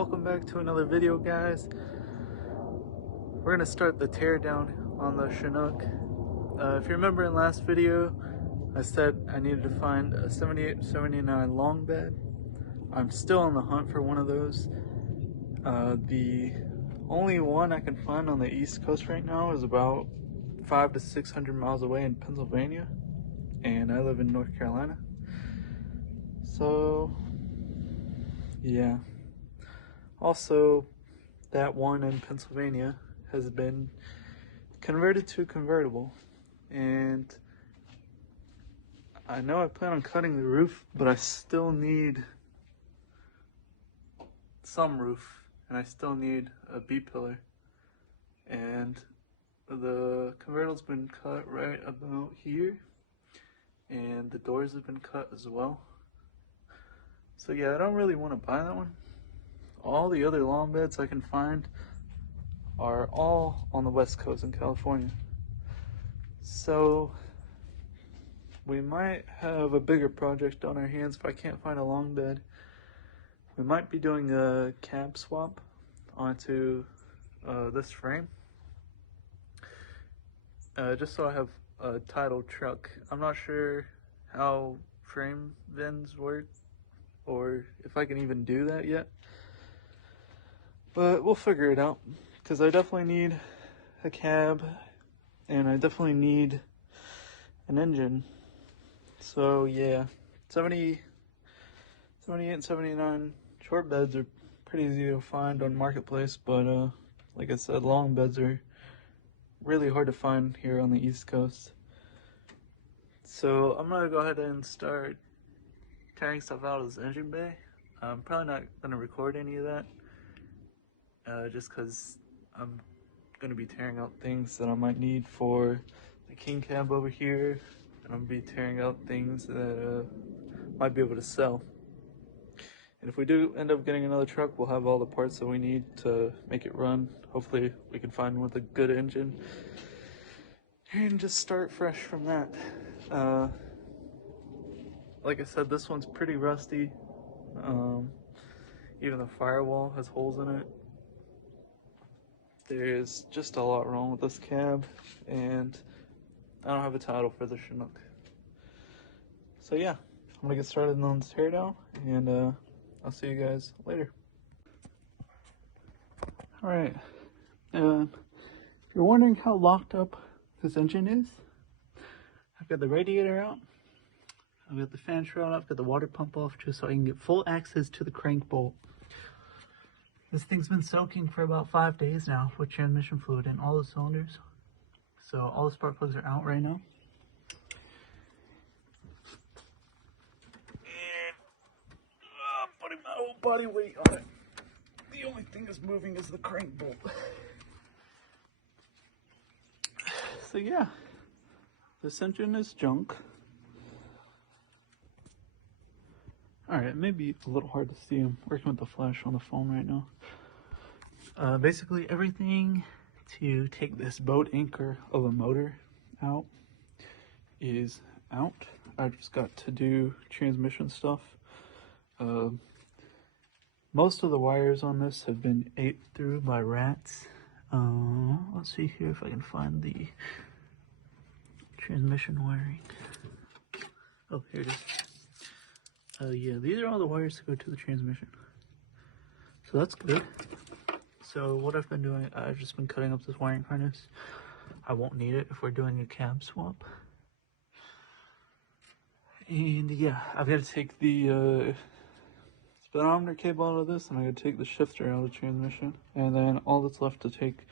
Welcome back to another video, guys. We're gonna start the teardown on the Chinook. If you remember in last video, I said I needed to find a 78-79 long bed. I'm still on the hunt for one of those. The only one I can find on the East Coast right now is about 500 to 600 miles away in Pennsylvania, and I live in North Carolina. So, yeah. Also, that one in Pennsylvania has been converted to a convertible, and I know I plan on cutting the roof, but I still need some roof, and I still need a B-pillar, and the convertible's been cut right about here, and the doors have been cut as well. So yeah, I don't really want to buy that one. All the other long beds I can find are all on the West Coast in California. So we might have a bigger project on our hands if I can't find a long bed. We might be doing a cab swap onto this frame. Just so I have a titled truck. I'm not sure how frame vents work or if I can even do that yet. But we'll figure it out, because I definitely need a cab, and I definitely need an engine. So yeah, 78 and 79 short beds are pretty easy to find on Marketplace, but like I said, long beds are really hard to find here on the East Coast. So I'm gonna go ahead and start tearing stuff out of this engine bay. I'm probably not gonna record any of that. Just because I'm going to be tearing out things that I might need for the king cab over here, and I'm going to be tearing out things that might be able to sell. And if we do end up getting another truck, we'll have all the parts that we need to make it run. Hopefully we can find one with a good engine and just start fresh from that. Like I said, this one's pretty rusty. Even the firewall has holes in it. There's just a lot wrong with this cab, and I don't have a title for the Chinook. So yeah, I'm gonna get started on this teardown, and I'll see you guys later. Alright, if you're wondering how locked up this engine is, I've got the radiator out, I've got the fan shroud off, got the water pump off, just so I can get full access to the crank bolt. This thing's been soaking for about 5 days now with transmission fluid in all the cylinders. So all the spark plugs are out right now. And I'm putting my whole body weight on it. The only thing that's moving is the crank bolt. So yeah, this engine is junk. Alright, it may be a little hard to see. I'm working with the flash on the phone right now. Basically everything to take this boat anchor of a motor out is out. I've just got to do transmission stuff. Most of the wires on this have been ate through by rats. Let's see here if I can find the transmission wiring. Oh, here it is. Yeah, these are all the wires to go to the transmission. So that's good. So what I've been doing, I've just been cutting up this wiring harness. I won't need it if we're doing a cab swap. And yeah, I've got to take the speedometer cable out of this, and I got to take the shifter out of the transmission. And then all that's left to take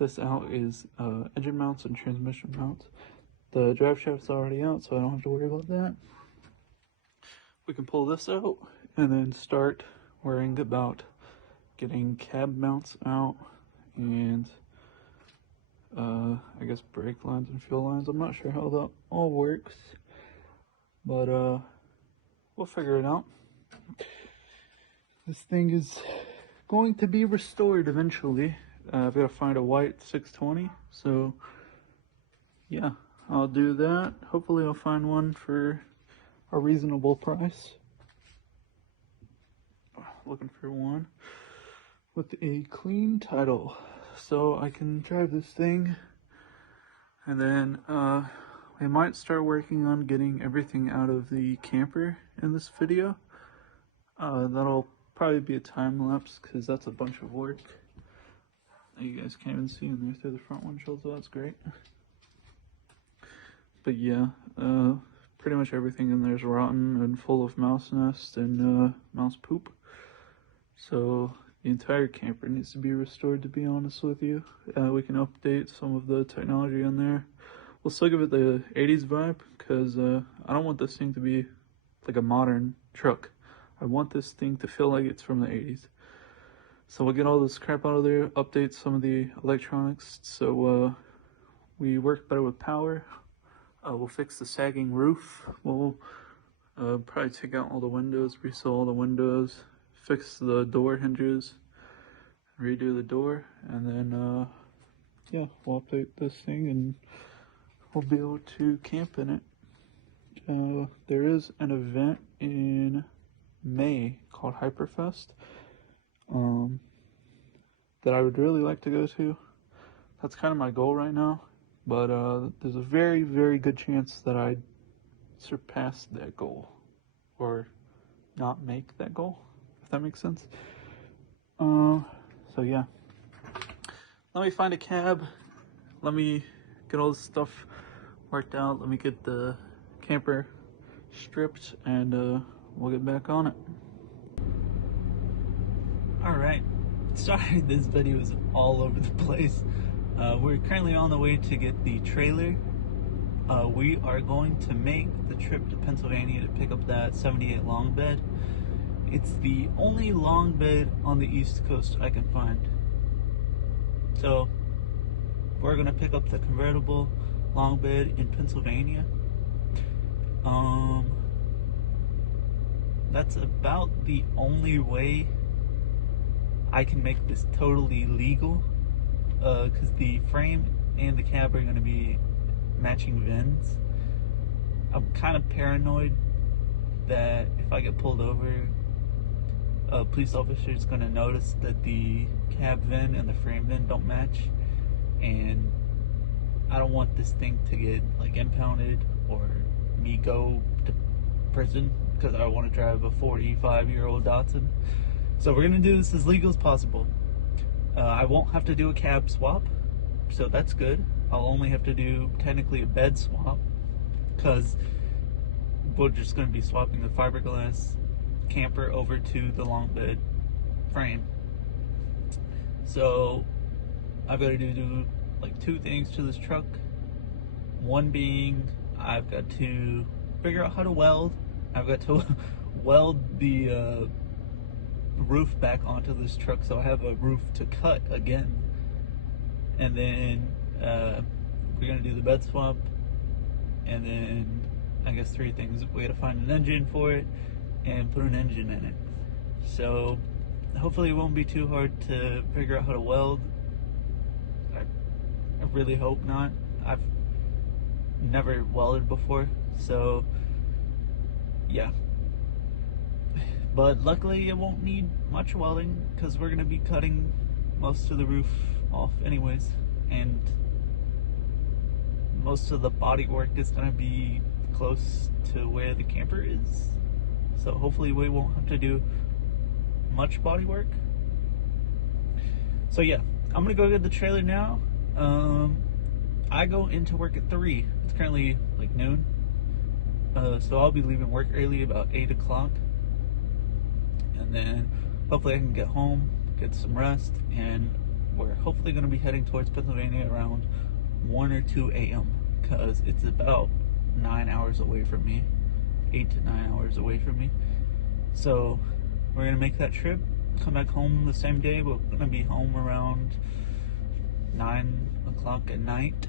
this out is engine mounts and transmission mounts. The drive shaft's already out, so I don't have to worry about that. We can pull this out and then start worrying about getting cab mounts out and I guess brake lines and fuel lines. I'm not sure how that all works, but we'll figure it out. This thing is going to be restored eventually. I've got to find a white 620, so yeah, I'll do that. Hopefully I'll find one for a reasonable price. Looking for one. with a clean title, so I can drive this thing. And then we might start working on getting everything out of the camper in this video. That'll probably be a time lapse because that's a bunch of work. You guys can't even see in there through the front windshield, so that's great. But yeah, pretty much everything in there is rotten and full of mouse nests and mouse poop. So the entire camper needs to be restored, to be honest with you. We can update some of the technology in there. We'll still give it the 80s vibe because I don't want this thing to be like a modern truck. I want this thing to feel like it's from the 80s. So we'll get all this crap out of there, update some of the electronics so we work better with power. We'll fix the sagging roof. We'll probably take out all the windows, reseal all the windows, fix the door hinges, redo the door, and then yeah, we'll update this thing and we'll be able to camp in it. There is an event in May called Hyperfest that I would really like to go to. That's kind of my goal right now, but there's a very, very good chance that I surpass that goal or not make that goal, if that makes sense. So yeah, let me find a cab, let me get all this stuff worked out, let me get the camper stripped, and we'll get back on it. Alright, sorry this video is all over the place. We're currently on the way to get the trailer. We are going to make the trip to Pennsylvania to pick up that 78 long bed. It's the only long bed on the East Coast I can find. So we're gonna pick up the convertible long bed in Pennsylvania. That's about the only way I can make this totally legal, because the frame and the cab are going to be matching VINs. I'm kind of paranoid that if I get pulled over, a police officer is going to notice that the cab VIN and the frame VIN don't match, and I don't want this thing to get like impounded or me go to prison because I want to drive a 45-year-old Datsun. So we're gonna do this as legal as possible. I won't have to do a cab swap, so that's good. I'll only have to do technically a bed swap because we're just gonna be swapping the fiberglass camper over to the long bed frame. So I've got to do like two things to this truck. One being I've got to figure out how to weld. I've got to weld the roof back onto this truck so I have a roof to cut again. And then we're gonna do the bed swap, and then I guess three things. We gotta find an engine for it and put an engine in it. So hopefully it won't be too hard to figure out how to weld. I really hope not. I've never welded before, so yeah. But luckily it won't need much welding because we're going to be cutting most of the roof off anyways, and most of the body work is going to be close to where the camper is, so hopefully we won't have to do much body work. So yeah, I'm going to go get the trailer now. I go into work at 3. It's currently like noon, so I'll be leaving work early, about 8 o'clock. And then hopefully I can get home, get some rest, and we're hopefully going to be heading towards Pennsylvania around 1 or 2 a.m. because it's about 9 hours away from me, 8 to 9 hours away from me. So we're going to make that trip, come back home the same day. We're going to be home around 9 o'clock at night.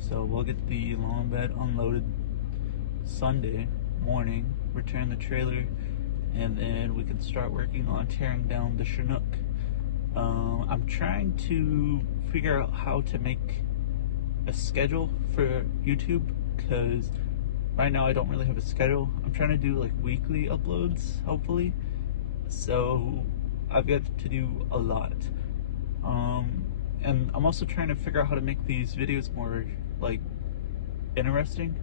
So we'll get the long bed unloaded Sunday morning, return the trailer, and then we can start working on tearing down the Chinook. I'm trying to figure out how to make a schedule for YouTube because right now I don't really have a schedule. I'm trying to do like weekly uploads, hopefully. So I've got to do a lot. And I'm also trying to figure out how to make these videos more like interesting,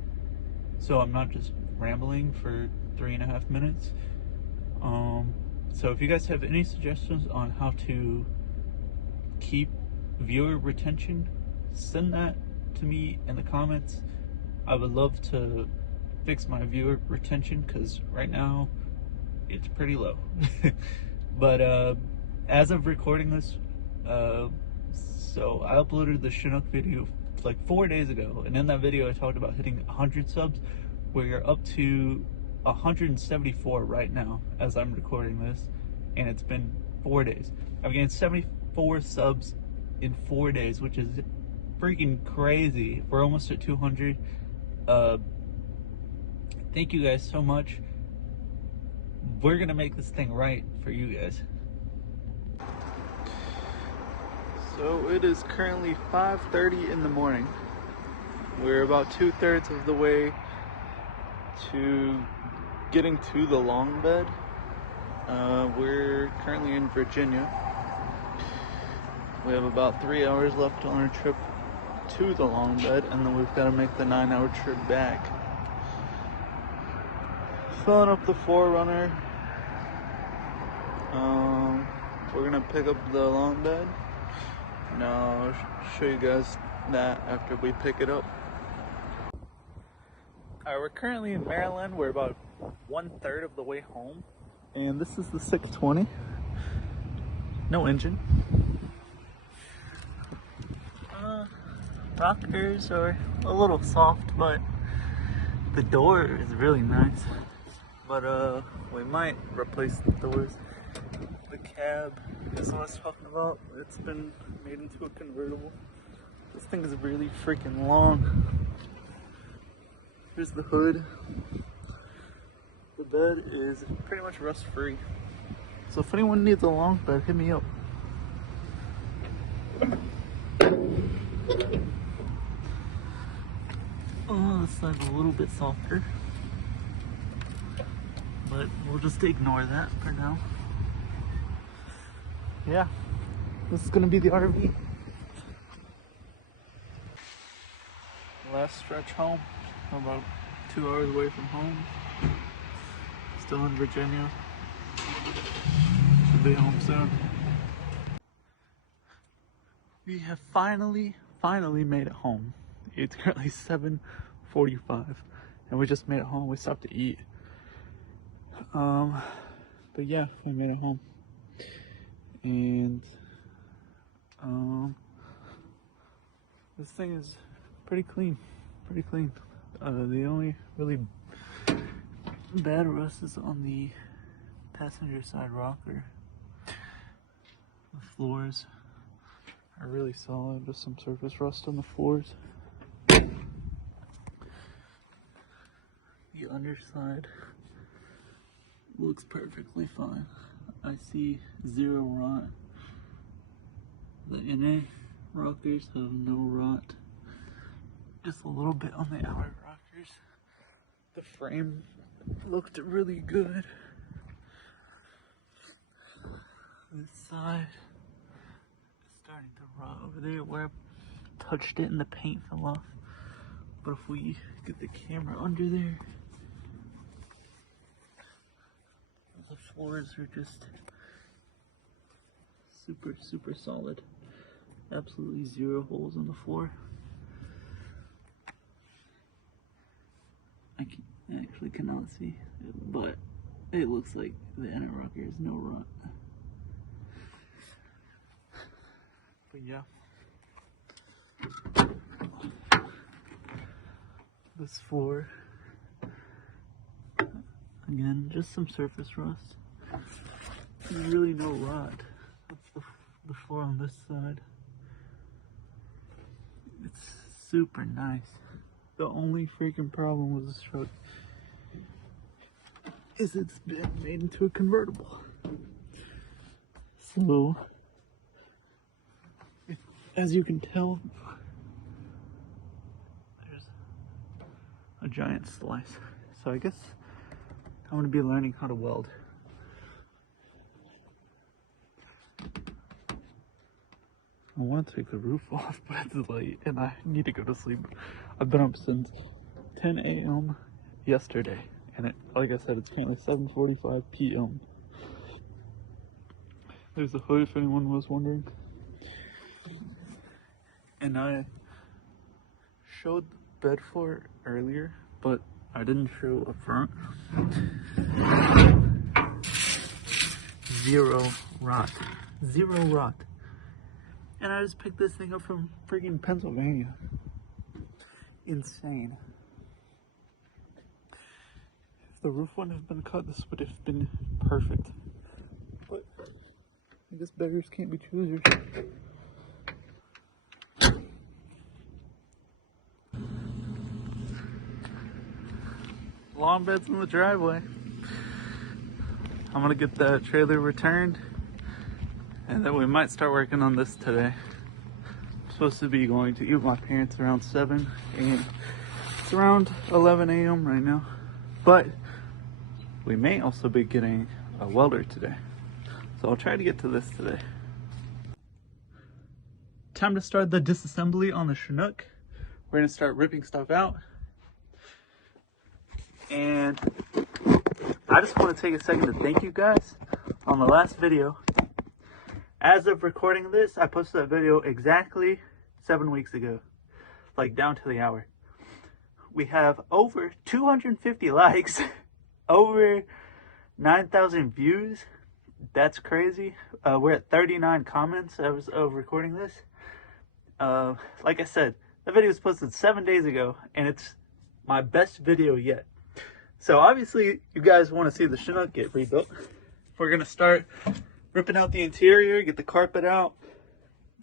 so I'm not just rambling for 3.5 minutes. So if you guys have any suggestions on how to keep viewer retention, send that to me in the comments. I would love to fix my viewer retention because right now it's pretty low. But as of recording this, so I uploaded the Chinook video like 4 days ago, and in that video I talked about hitting 100 subs. We're up to 174 right now as I'm recording this, and it's been 4 days. I've gained 74 subs in 4 days, which is freaking crazy. We're almost at 200. Thank you guys so much. We're gonna make this thing right for you guys. So it is currently 5:30 in the morning. We're about 2/3 of the way to getting to the long bed. We're currently in Virginia. We have about 3 hours left on our trip to the long bed, and then we've got to make the 9-hour trip back. Filling up the 4Runner. We're gonna pick up the long bed. Now I'll show you guys that after we pick it up. We're currently in Maryland. We're about 1/3 of the way home, and this is the 620. No engine. Rockers are a little soft, but the door is really nice. But we might replace the doors. The cab is what I was talking about. It's been made into a convertible. This thing is really freaking long. Here's the hood. The bed is pretty much rust free. So if anyone needs a long bed, hit me up. Oh, this side's a little bit softer, but we'll just ignore that for now. Yeah, this is gonna be the RV. Last stretch home. I'm about 2 hours away from home. Still in Virginia. Should be home soon. We have finally made it home. It's currently 7:45, and we just made it home. We stopped to eat. But yeah, we made it home. And this thing is pretty clean. The only really bad rust is on the passenger side rocker. The floors are really solid, with some surface rust on the floors. The underside looks perfectly fine. I see zero rot. The NA rockers have no rot. Just a little bit on the outer rockers. The frame looked really good. This side is starting to rot over there where I touched it and the paint fell off. But if we get the camera under there, the floors are just super solid. Absolutely zero holes in the floor. I actually cannot see, but it looks like the inner rocker has no rot. But yeah. This floor, again, just some surface rust. There's really no rot. That's the floor on this side. It's super nice. The only freaking problem with this truck is it's been made into a convertible. So, as you can tell, there's a giant slice. So I guess I'm going to be learning how to weld. I want to take the roof off, but it's late and I need to go to sleep. I've been up since 10 a.m. yesterday, and like I said, it's currently 7:45 p.m. There's the hood if anyone was wondering. And I showed the bed floor earlier, but I didn't show up front. Zero rot. Zero rot. And I just picked this thing up from freaking Pennsylvania. Insane. If the roof wouldn't have been cut, this would have been perfect. But I guess beggars can't be choosers. Lawn beds in the driveway. I'm gonna get the trailer returned, and then we might start working on this today. I'm supposed to be going to eat with my parents around 7, and it's around 11 a.m. right now. But we may also be getting a welder today, so I'll try to get to this today. Time to start the disassembly on the Chinook. We're gonna start ripping stuff out. And I just want to take a second to thank you guys on the last video. As of recording this, I posted that video exactly 7 weeks ago, like down to the hour. We have over 250 likes, over 9,000 views. That's crazy. We're at 39 comments as of recording this. Like I said, the video was posted 7 days ago, and it's my best video yet. So obviously you guys want to see the Chinook get rebuilt. We're gonna start ripping out the interior, get the carpet out,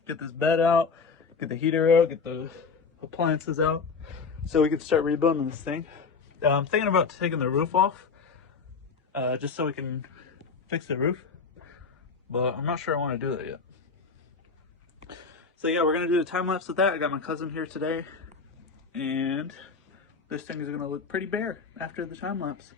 get this bed out, get the heater out, get the appliances out, so we can start rebuilding this thing. I'm thinking about taking the roof off, just so we can fix the roof, but I'm not sure I want to do that yet. So yeah, we're gonna do a time lapse with that. I got my cousin here today, and this thing is gonna look pretty bare after the time lapse.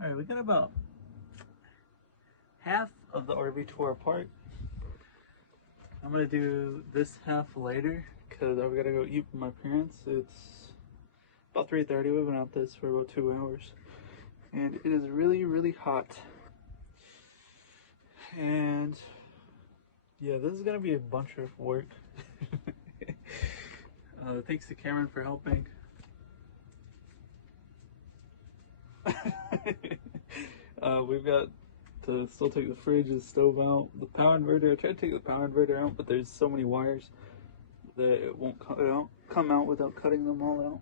Alright, we got about half of the RV tore apart. I'm gonna do this half later because I've gotta go eat with my parents. It's about 3:30. We've been out this for about 2 hours, and it is really, really hot. And yeah, this is gonna be a bunch of work. Thanks to Cameron for helping. We've got to still take the fridge and stove out, the power inverter. I tried to take the power inverter out, but there's so many wires that it won't come out without cutting them all out.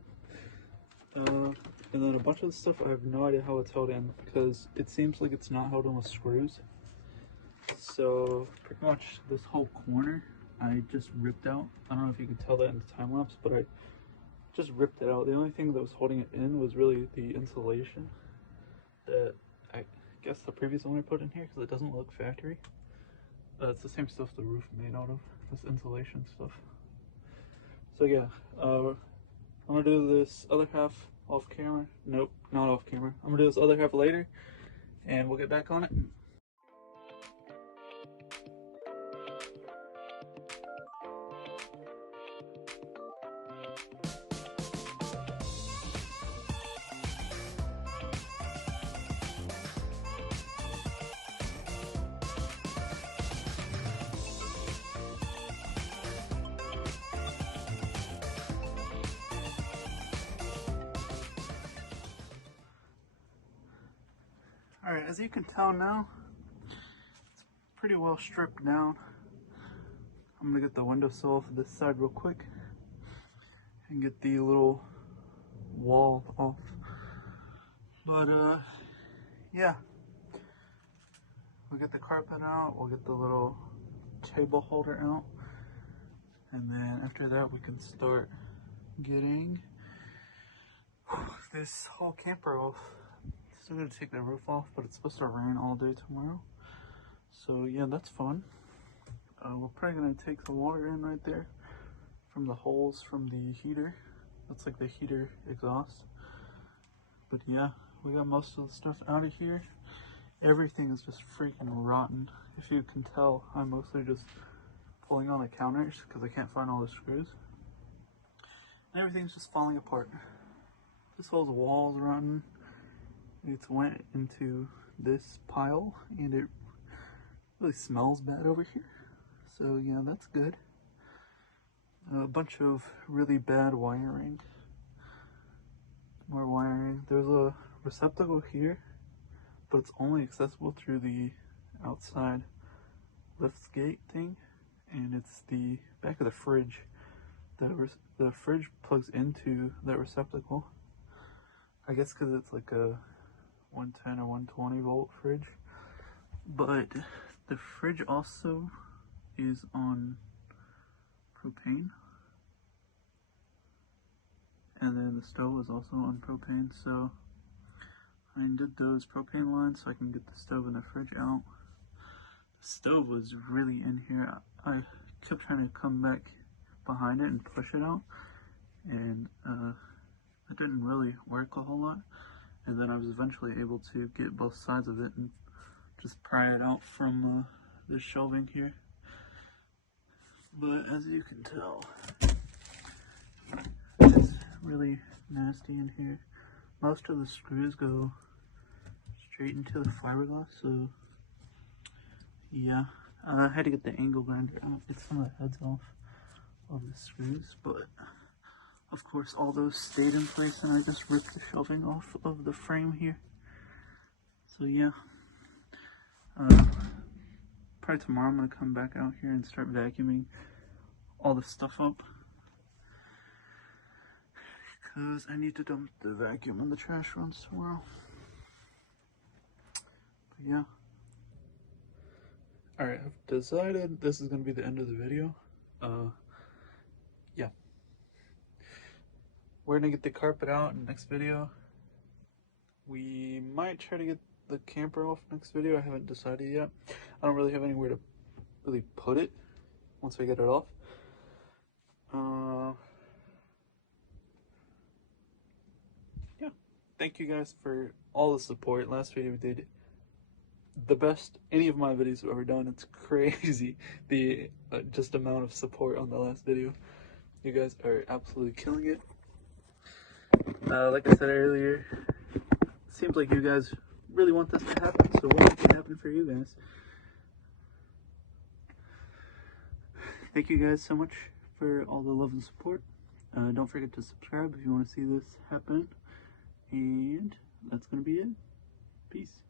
And then a bunch of the stuff, I have no idea how it's held in because it seems like it's not held in with screws. So pretty much this whole corner I just ripped out. I don't know if you can tell that in the time lapse, but I just ripped it out. The only thing that was holding it in was really the insulation that I guess the previous owner put in here because it doesn't look factory. It's the same stuff the roof made out of, this insulation stuff. So yeah, I'm gonna do this other half off camera. Nope, not off camera. I'm gonna do this other half later, and we'll get back on it. Alright, as you can tell now, it's pretty well stripped down. I'm gonna get the windowsill off this side real quick and get the little wall off. But yeah, we'll get the carpet out, we'll get the little table holder out, And then after that, we can start getting this whole camper off. Still gonna take the roof off, but it's supposed to rain all day tomorrow. So yeah, that's fun. We're probably gonna take the water in right there from the holes from the heater. That's like the heater exhaust. But yeah, we got most of the stuff out of here. Everything is just freaking rotten. If you can tell, I'm mostly just pulling on the counters because I can't find all the screws. And everything's just falling apart. This whole wall's rotten. It's went into this pile and it really smells bad over here. So yeah, that's good. A bunch of really bad wiring. More wiring. There's a receptacle here, but it's only accessible through the outside lift gate thing, and it's the back of the fridge. The fridge plugs into that receptacle. I guess because it's like a 110 or 120 volt fridge. But the fridge also is on propane. And then the stove is also on propane, so I undid those propane lines so I can get the stove and the fridge out. The stove was really in here. I kept trying to come back behind it and push it out, and it didn't really work a whole lot. And then I was eventually able to get both sides of it and just pry it out from the shelving here. But as you can tell, it's really nasty in here. Most of the screws go straight into the fiberglass, so yeah. I had to get the angle grinder out, get some of the heads off of the screws, but of course all those stayed in place, and I just ripped the shelving off of the frame here. So yeah, probably tomorrow I'm gonna come back out here and start vacuuming all the stuff up, because I need to dump the vacuum in the trash once tomorrow. But yeah. Alright, I've decided this is gonna be the end of the video. Yeah. We're gonna get the carpet out in the next video. We might try to get the camper off next video. I haven't decided yet. I don't really have anywhere to really put it once I get it off. Yeah. Thank you guys for all the support. Last video we did the best any of my videos have ever done. It's crazy the just amount of support on the last video. You guys are absolutely killing it. Like I said earlier, it seems like you guys really want this to happen, so we'll make it happen for you guys. Thank you guys so much for all the love and support. Don't forget to subscribe if you want to see this happen. And that's going to be it. Peace.